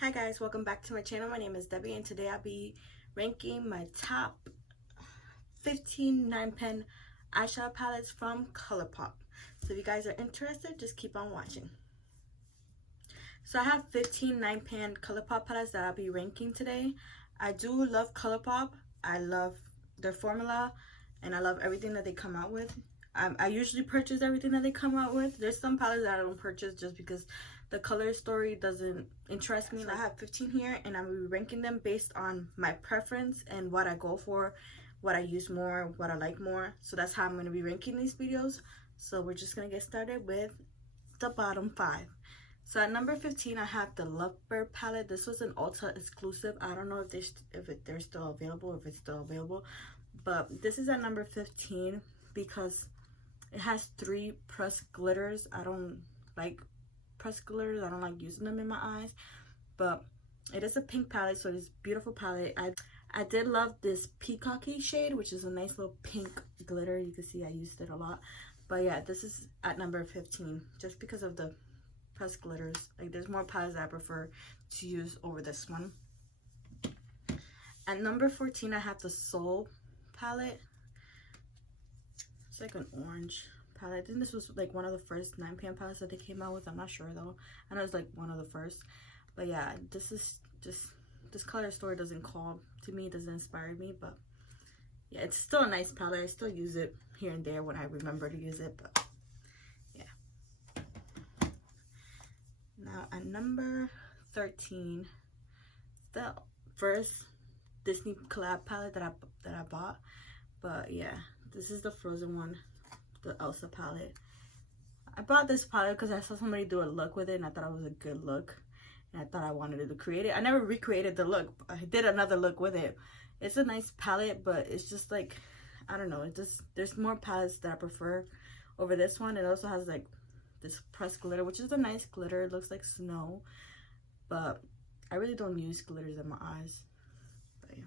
Hi guys, welcome back to my channel. My name is Debbie and today I'll be ranking my top 15 9-pen eyeshadow palettes from ColourPop. So if you guys are interested, just keep on watching. So I have 15 9-pan ColourPop palettes that I'll be ranking today. I do love ColourPop. I love their formula and I love everything that they come out with. I usually purchase everything that they come out with. There's some palettes that I don't purchase just because the color story doesn't interest me. So I have 15 here and I'm going to be ranking them based on my preference and what I go for, what I use more, what I like more. So that's how I'm going to be ranking these videos. So we're just going to get started with the bottom 5. So at number 15 I have the Lovebird palette. This was an Ulta exclusive. I don't know if they're still available, if it's still available. But this is at number 15 because it has 3 pressed glitters. I don't like pressed glitters. I don't like using them in my eyes. But it is a pink palette, so it's a beautiful palette. I did love this peacocky shade, which is a nice little pink glitter. You can see I used it a lot. But yeah, this is at number 15 just because of the pressed glitters. Like, there's more palettes that I prefer to use over this one. At number 14 I have the Soul palette. It's like an orange palette. I think this was like one of the first 9-pan palettes that they came out with. I'm not sure though. I know it's like one of the first. But yeah, this is just, this color story doesn't call to me, it doesn't inspire me. But yeah, it's still a nice palette. I still use it here and there when I remember to use it. But yeah. Now at number 13, the first Disney collab palette that I bought. But yeah, this is the Frozen one, the Elsa palette. I bought this palette because I saw somebody do a look with it and I thought it was a good look and I thought I wanted to create it. I never recreated the look. I did another look with it. It's a nice palette, but it's just like, I don't know, it just, there's more palettes that I prefer over this one. It also has like this pressed glitter, which is a nice glitter. It looks like snow, but I really don't use glitters in my eyes. But yeah,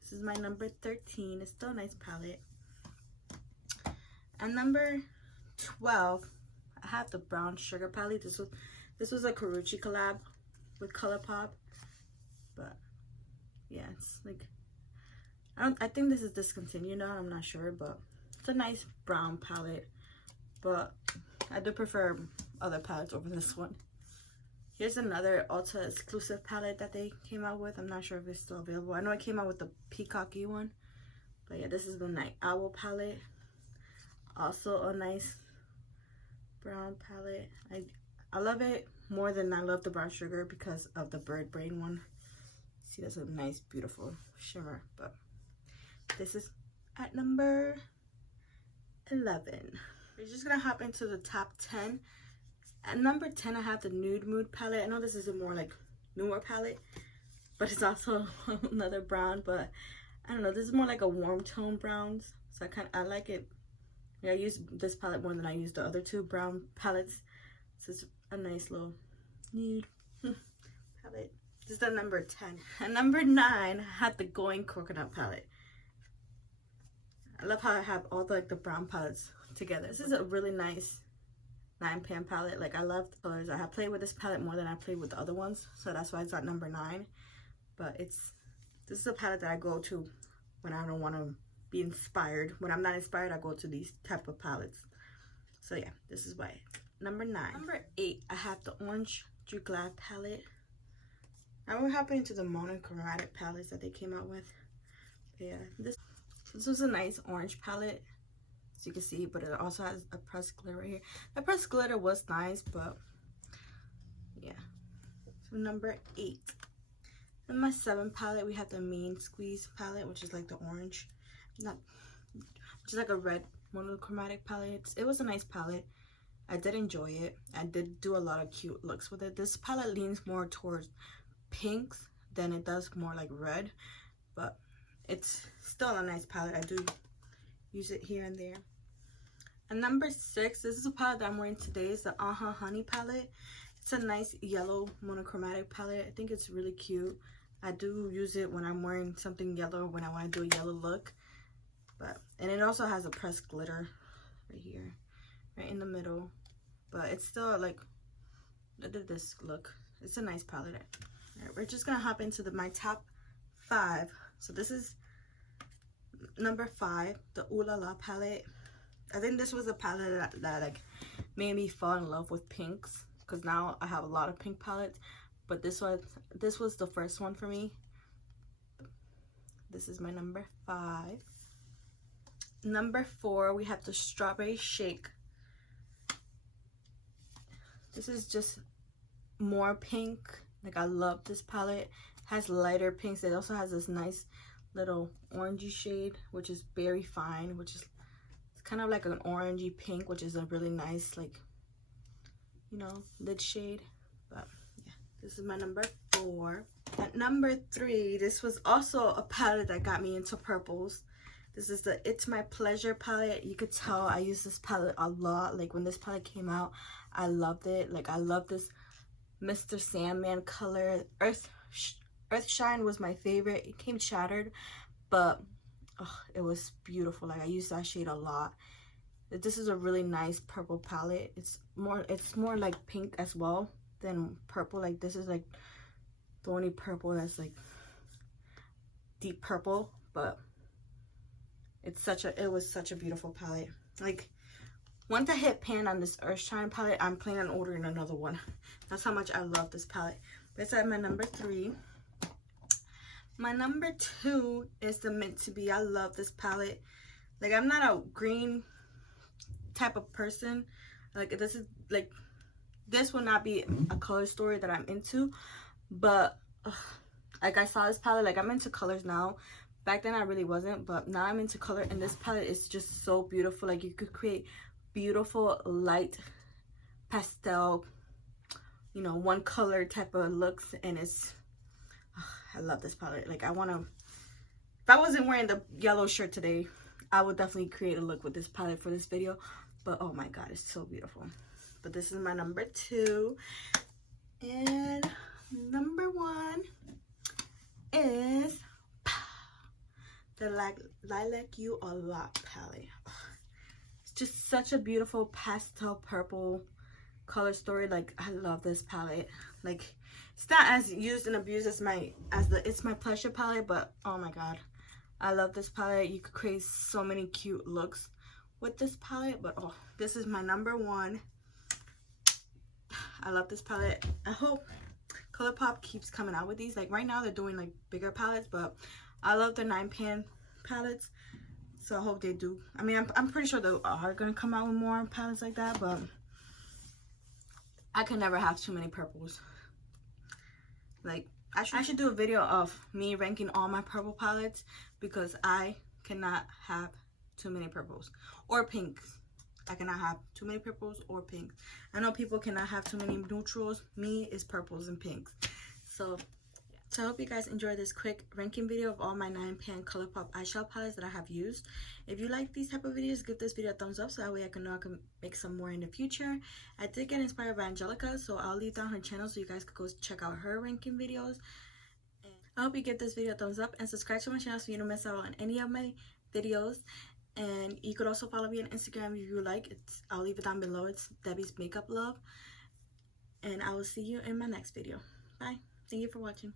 this is my number 13. It's still a nice palette. And number 12, I have the Brown Sugar palette. This was a Karuchi collab with ColourPop. But yeah, it's like, I think this is discontinued now. I'm not sure, but it's a nice brown palette. But I do prefer other palettes over this one. Here's another Ulta exclusive palette that they came out with. I'm not sure if it's still available. I know it came out with the peacocky one. But yeah, this is the Night Owl palette. Also a nice brown palette. I love it more than I love the Brown Sugar because of the bird brain one. See, that's a nice beautiful shimmer. But this is at number 11. We're just gonna hop into the top 10. At number 10 I have the Nude Mood palette. I know this is a more like newer palette, but it's also another brown, but I don't know, this is more like a warm tone browns, so I like it. Yeah, I use this palette more than I use the other 2 brown palettes. So it's a nice little nude palette. This is at number 10. At number 9, I have the Going Coconut palette. I love how I have all the brown palettes together. This is a really nice 9-pan palette. Like, I love the colors. I have played with this palette more than I played with the other ones. So that's why it's at number 9. But this is a palette that I go to when I don't want to be inspired. When I'm not inspired, I go to these type of palettes. So yeah, this is why. Number 9. Number 8, I have the Orange Juke Glad palette. Now we're hopping into the monochromatic palettes that they came out with. But yeah, this was a nice orange palette, as you can see, but it also has a pressed glitter right here. The pressed glitter was nice, but yeah. So number 8. In my 7 palette, we have the Mean Squeeze palette, which is like the orange. Which is like a red monochromatic palette. It was a nice palette. I did enjoy it. I did do a lot of cute looks with it. This palette leans more towards pinks than it does more like red, but it's still a nice palette. I do use it here and there. And number 6, this is a palette that I'm wearing today. It's the Honey palette. It's a nice yellow monochromatic palette. I think it's really cute. I do use it when I'm wearing something yellow, when I want to do a yellow look. And it also has a pressed glitter right here, right in the middle. But it's still like, look at this look. It's a nice palette. Alright, we're just gonna hop into my top 5. So this is number 5, the Ooh La La palette. I think this was a palette that like made me fall in love with pinks, because now I have a lot of pink palettes, but this was the first one for me. This is my number 5. Number 4, we have the Strawberry Shake. This is just more pink. Like, I love this palette. It has lighter pinks. It also has this nice little orangey shade, which is very fine, which is, it's kind of like an orangey pink, which is a really nice, like, you know, lid shade. But yeah, this is my number 4. At number 3, this was also a palette that got me into purples. This is the It's My Pleasure palette. You could tell I use this palette a lot. Like, when this palette came out, I loved it. Like, I love this Mr. Sandman color. Earth Shine was my favorite. It came shattered, but it was beautiful. Like, I use that shade a lot. This is a really nice purple palette. It's more like pink as well than purple. Like, this is like the only purple that's like deep purple, but it was such a beautiful palette. Like, once I hit pan on this Earth Shine palette, I'm planning on ordering another one. That's how much I love this palette. That's at my number 3. My number 2 is the Meant to Be. I love this palette. Like, I'm not a green type of person. Like, this will not be a color story that I'm into. But like, I saw this palette. Like, I'm into colors now. Back then I really wasn't, but now I'm into color, and this palette is just so beautiful. Like, you could create beautiful light pastel, you know, one color type of looks, and it's I love this palette. Like, if I wasn't wearing the yellow shirt today, I would definitely create a look with this palette for this video. But oh my god, it's so beautiful. But this is my number 2, and number 1 is the Lilac You a Lot palette. It's just such a beautiful pastel purple color story. Like, I love this palette. Like, it's not as used and abused as the It's My Pleasure palette, but oh my god, I love this palette. You could create so many cute looks with this palette. But oh, this is my number 1. I love this palette. I hope ColourPop keeps coming out with these. Like, right now they're doing like bigger palettes, but I love the 9-pan palettes, so I hope they do. I mean, I'm pretty sure they are gonna come out with more palettes like that, but I can never have too many purples. Like, I should do a video of me ranking all my purple palettes, because I cannot have too many purples or pinks. I cannot have too many purples or pinks. I know people cannot have too many neutrals. Me is purples and pinks. So I hope you guys enjoyed this quick ranking video of all my 9-pan ColourPop eyeshadow palettes that I have used. If you like these type of videos, give this video a thumbs up, so that way I know I can make some more in the future. I did get inspired by Angelica, so I'll leave down her channel so you guys could go check out her ranking videos. And I hope you give this video a thumbs up and subscribe to my channel so you don't miss out on any of my videos. And you could also follow me on Instagram if you like. I'll leave it down below. It's Debbie's Makeup Love. And I will see you in my next video. Bye. Thank you for watching.